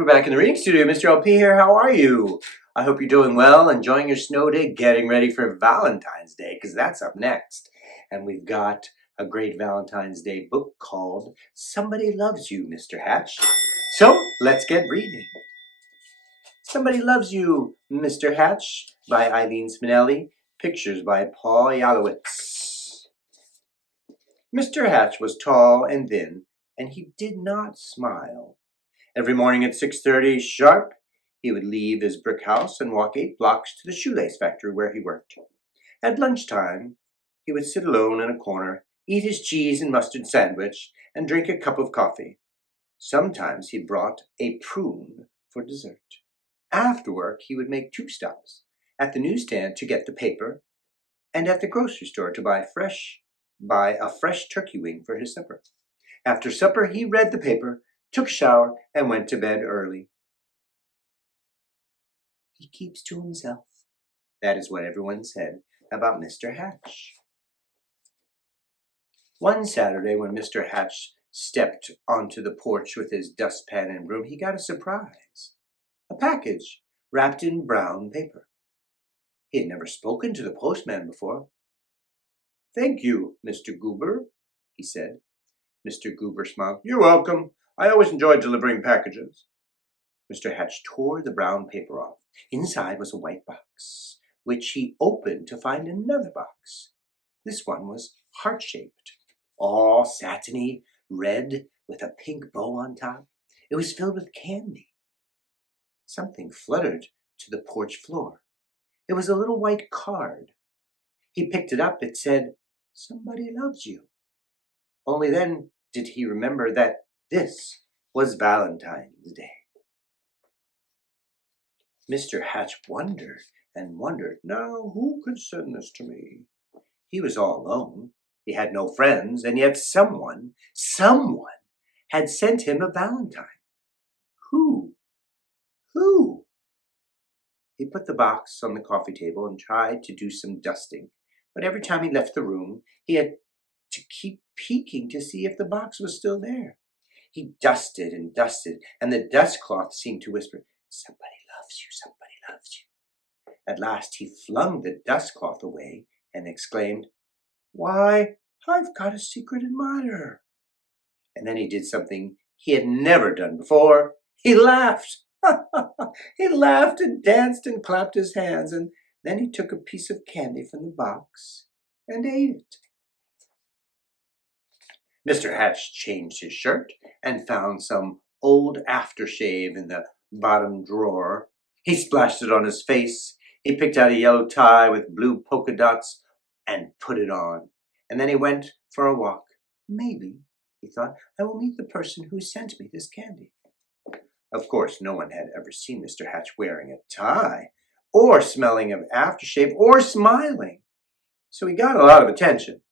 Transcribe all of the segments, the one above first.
we're back in the reading studio. Mr. LP here. How are you? I hope you're doing well, enjoying your snow day, getting ready for Valentine's Day, because that's up next. And we've got a great Valentine's Day book called Somebody Loves You, Mr. Hatch. So let's get reading. Somebody Loves You, Mr. Hatch by Eileen Spinelli. Pictures by Paul Yalowitz. Mr. Hatch was tall and thin, and he did not smile. Every morning at 6:30 sharp, he would leave his brick house and walk 8 blocks to the shoelace factory where he worked. At lunchtime, he would sit alone in a corner, eat his cheese and mustard sandwich, and drink a cup of coffee. Sometimes he brought a prune for dessert. After work, he would make 2 stops, at the newsstand to get the paper, and at the grocery store to buy a fresh turkey wing for his supper. After supper, he read the paper, took a shower, and went to bed early. He keeps to himself. That is what everyone said about Mr. Hatch. One Saturday, when Mr. Hatch stepped onto the porch with his dustpan and broom, he got a surprise. A package wrapped in brown paper. He had never spoken to the postman before. "Thank you, Mr. Goober," he said. Mr. Goober smiled. "You're welcome. I always enjoy delivering packages." Mr. Hatch tore the brown paper off. Inside was a white box, which he opened to find another box. This one was heart-shaped, all satiny red with a pink bow on top. It was filled with candy. Something fluttered to the porch floor. It was a little white card. He picked it up. It said, "Somebody loves you." Only then did he remember that this was Valentine's Day. Mr. Hatch wondered and wondered. Now, who could send this to me? He was all alone. He had no friends, and yet someone had sent him a valentine. Who? Who? He put the box on the coffee table and tried to do some dusting, but every time he left the room, he had to keep peeking to see if the box was still there. He dusted and dusted, and the dust cloth seemed to whisper, "Somebody loves you, somebody loves you." At last he flung the dust cloth away and exclaimed, "Why, I've got a secret admirer." And then he did something he had never done before. He laughed. He laughed and danced and clapped his hands, and then he took a piece of candy from the box and ate it. Mr. Hatch changed his shirt and found some old aftershave in the bottom drawer. He splashed it on his face. He picked out a yellow tie with blue polka dots and put it on. And then he went for a walk. Maybe, he thought, I will meet the person who sent me this candy. Of course, no one had ever seen Mr. Hatch wearing a tie, or smelling of aftershave, or smiling. So he got a lot of attention.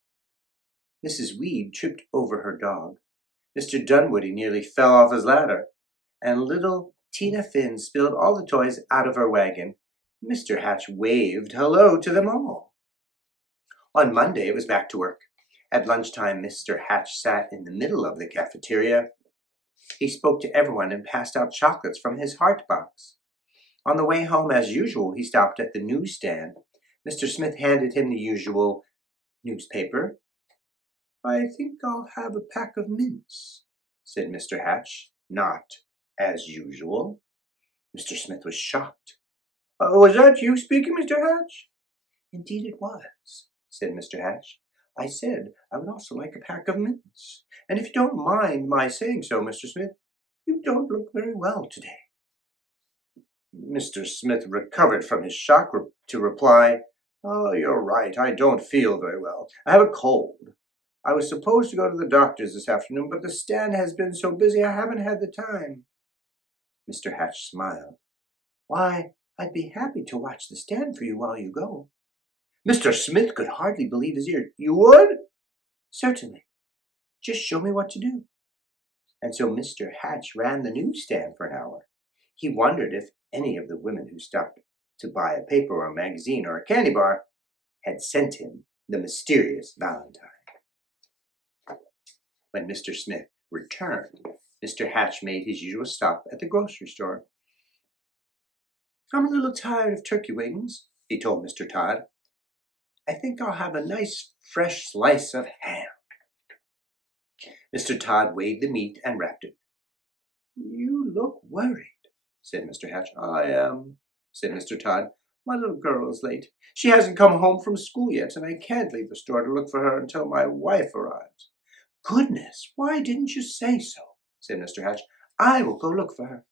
Mrs. Weed tripped over her dog. Mr. Dunwoody nearly fell off his ladder. And little Tina Finn spilled all the toys out of her wagon. Mr. Hatch waved hello to them all. On Monday, it was back to work. At lunchtime, Mr. Hatch sat in the middle of the cafeteria. He spoke to everyone and passed out chocolates from his heart box. On the way home, as usual, he stopped at the newsstand. Mr. Smith handed him the usual newspaper. "I think I'll have a pack of mints," said Mr. Hatch, not as usual. Mr. Smith was shocked. Was that you speaking, Mr. Hatch?" "Indeed it was," said Mr. Hatch. "I said I would also like a pack of mints. And if you don't mind my saying so, Mr. Smith, you don't look very well today." Mr. Smith recovered from his shock to reply, "Oh, you're right. I don't feel very well. I have a cold. I was supposed to go to the doctor's this afternoon, but the stand has been so busy I haven't had the time." Mr. Hatch smiled. "Why, I'd be happy to watch the stand for you while you go." Mr. Smith could hardly believe his ears. "You would?" "Certainly. Just show me what to do." And so Mr. Hatch ran the newsstand for an hour. He wondered if any of the women who stopped to buy a paper or a magazine or a candy bar had sent him the mysterious valentine. When Mr. Smith returned, Mr. Hatch made his usual stop at the grocery store. "I'm a little tired of turkey wings," he told Mr. Todd. "I think I'll have a nice fresh slice of ham." Mr. Todd weighed the meat and wrapped it. "You look worried," said Mr. Hatch. "I am," said Mr. Todd. "My little girl is late. She hasn't come home from school yet, and I can't leave the store to look for her until my wife arrives." "Goodness, why didn't you say so?" said Mr. Hatch. "I will go look for her."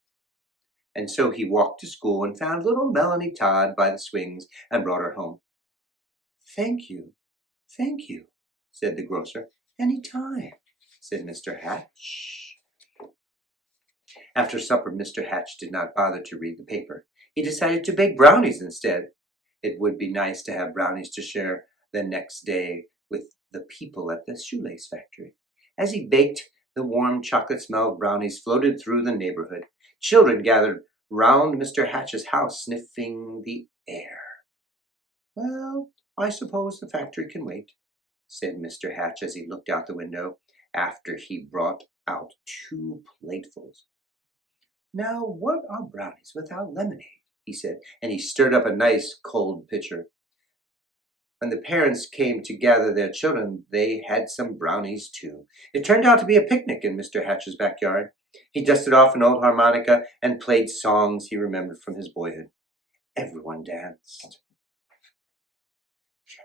And so he walked to school and found little Melanie Todd by the swings and brought her home. Thank you, said the grocer. "Any time," said Mr. Hatch. After supper, Mr. Hatch did not bother to read the paper. He decided to bake brownies instead. It would be nice to have brownies to share the next day with the people at the shoelace factory. As he baked, the warm chocolate smell of brownies floated through the neighborhood. Children gathered round Mr. Hatch's house, sniffing the air. "Well, I suppose the factory can wait," said Mr. Hatch as he looked out the window after he brought out 2 platefuls. "Now, what are brownies without lemonade?" he said, and he stirred up a nice cold pitcher. When the parents came to gather their children, they had some brownies too. It turned out to be a picnic in Mr. Hatch's backyard. He dusted off an old harmonica and played songs he remembered from his boyhood. Everyone danced.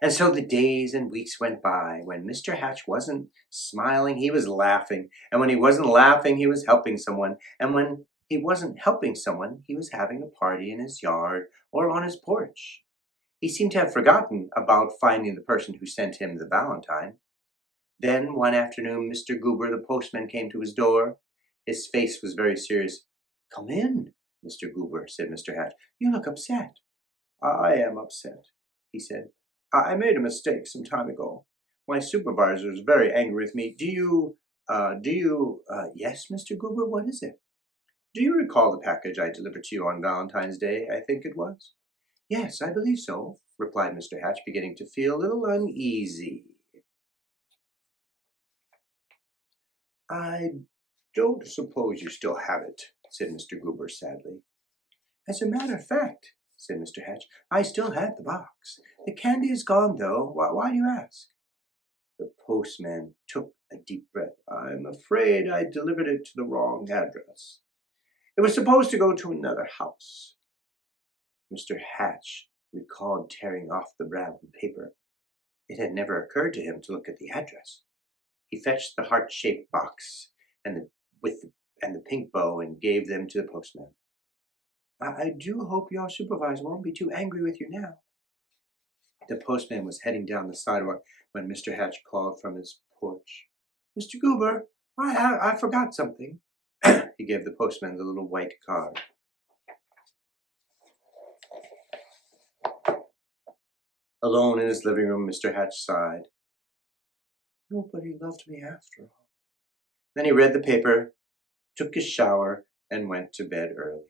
And so the days and weeks went by. When Mr. Hatch wasn't smiling, he was laughing. And when he wasn't laughing, he was helping someone. And when he wasn't helping someone, he was having a party in his yard or on his porch. He seemed to have forgotten about finding the person who sent him the valentine. Then one afternoon, Mr. Goober, the postman, came to his door. His face was very serious. "Come in, Mr. Goober," said Mr. Hatch. "You look upset." "I am upset," he said. "I made a mistake some time ago. My supervisor is very angry with me. Yes, Mr. Goober, what is it?" "Do you recall the package I delivered to you on Valentine's Day, I think it was?" "Yes, I believe so," replied Mr. Hatch, beginning to feel a little uneasy. "I don't suppose you still have it," said Mr. Goober sadly. "As a matter of fact," said Mr. Hatch, "I still have the box. The candy is gone, though. Why do you ask?" The postman took a deep breath. "I'm afraid I delivered it to the wrong address. It was supposed to go to another house." Mr. Hatch recalled tearing off the brown paper. It had never occurred to him to look at the address. He fetched the heart-shaped box and the pink bow and gave them to the postman. I do hope your supervisor won't be too angry with you now." The postman was heading down the sidewalk when Mr. Hatch called from his porch. "Mr. Goober, I forgot something." He gave the postman the little white card. Alone in his living room, Mr. Hatch sighed. Nobody loved me after all. Then he read the paper, took his shower, and went to bed early.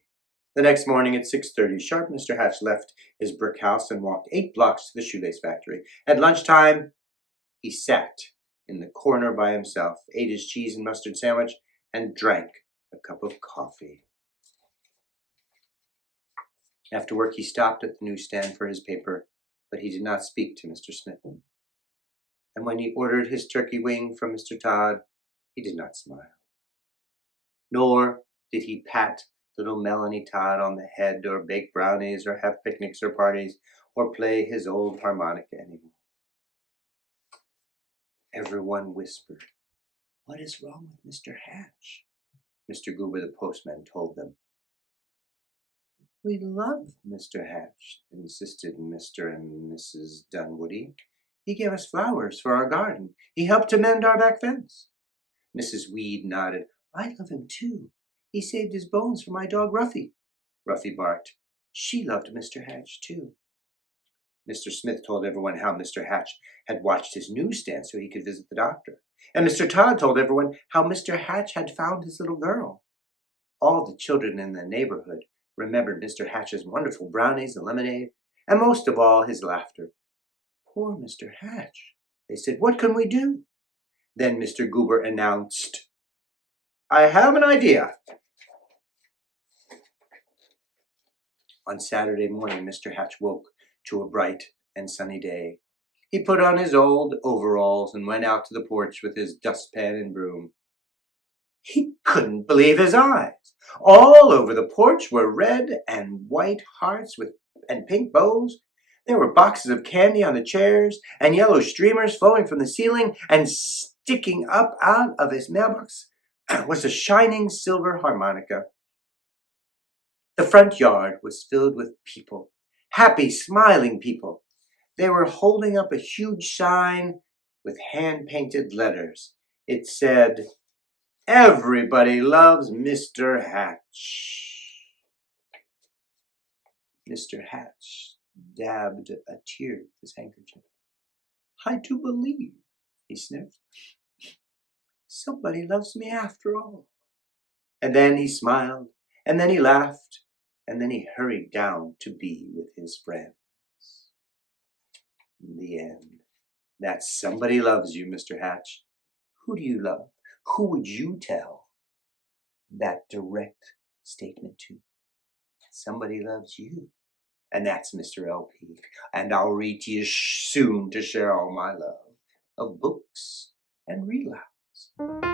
The next morning at 6:30 sharp, Mr. Hatch left his brick house and walked 8 blocks to the shoelace factory. At lunchtime, he sat in the corner by himself, ate his cheese and mustard sandwich, and drank a cup of coffee. After work, he stopped at the newsstand for his paper, but he did not speak to Mr. Smith. And when he ordered his turkey wing from Mr. Todd, he did not smile. Nor did he pat little Melanie Todd on the head, or bake brownies, or have picnics or parties, or play his old harmonica anymore. Everyone whispered, "What is wrong with Mr. Hatch?" Mr. Goober, the postman, told them. "We love Mr. Hatch," insisted Mr. and Mrs. Dunwoody. "He gave us flowers for our garden. He helped to mend our back fence." Mrs. Weed nodded. "I love him too. He saved his bones for my dog Ruffy." Ruffy barked. She loved Mr. Hatch too. Mr. Smith told everyone how Mr. Hatch had watched his newsstand so he could visit the doctor. And Mr. Todd told everyone how Mr. Hatch had found his little girl. All the children in the neighborhood remembered Mr. Hatch's wonderful brownies and lemonade, and most of all his laughter. "Poor Mr. Hatch," they said. "What can we do?" Then Mr. Goober announced, I have an idea. On Saturday morning, Mr. Hatch woke to a bright and sunny day. He put on his old overalls and went out to the porch with his dustpan and broom. He couldn't believe his eyes. All over the porch were red and white hearts and pink bows. There were boxes of candy on the chairs and yellow streamers flowing from the ceiling, and sticking up out of his mailbox was a shining silver harmonica. The front yard was filled with people, happy, smiling people. They were holding up a huge sign with hand-painted letters. It said, "Everybody loves Mr. Hatch." Mr. Hatch dabbed a tear with his handkerchief. "I do believe," he sniffed, "somebody loves me after all." And then he smiled, and then he laughed, and then he hurried down to be with his friends. The end. That's Somebody Loves You, Mr. Hatch. Who do you love? Who would you tell that direct statement to? Somebody loves you. And that's Mr. LP. And I'll read to you soon to share all my love of books and read-alouds.